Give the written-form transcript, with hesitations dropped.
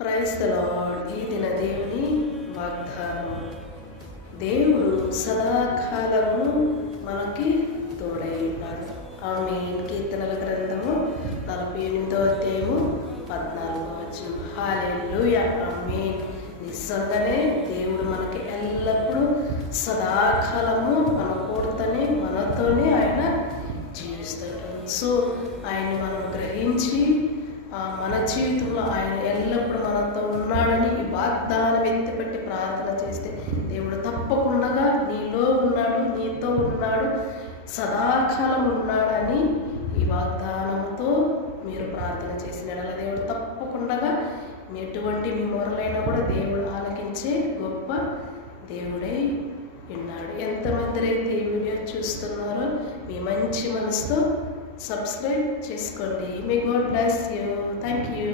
Praise the lord. ఈ దిన దేవుని వాగ్దానం. దేవుడు సదాకాలము మనకి తోడై ఉన్నాడు. ఆమేన్. కీర్తనల గ్రంథము 48వ అధ్యాయము 14వ వచనం. హల్లెలూయా. ఆమేన్. నిజంగానే దేవుడు మనకి ఎల్లప్పుడూ సదాకాలము మన కూడతోనే మనతోనే ఆయన జీవిస్తాడు. సో ఆయన్ని మనం గ్రహించి మన జీవితంలో ఆయన ఎల్లప్పుడూ మనతో ఉన్నాడని ఈ వాగ్దానం ఎత్తిపెట్టి ప్రార్థన చేస్తే దేవుడు తప్పకుండా నీలో ఉన్నాడు, నీతో ఉన్నాడు, సదాకాలం ఉన్నాడని ఈ వాగ్దానంతో మీరు ప్రార్థన చేసిన ఎడల దేవుడు తప్పకుండా ఎటువంటి మీ మొరలైనా కూడా దేవుడు ఆలకించే గొప్ప దేవుడై ఉన్నాడు. ఎంతమంది అయితే ఈ వీడియో చూస్తున్నారో మీ మంచి మనసుతో సబ్స్క్రైబ్ చేసుకోండి. May God bless you. Thank you.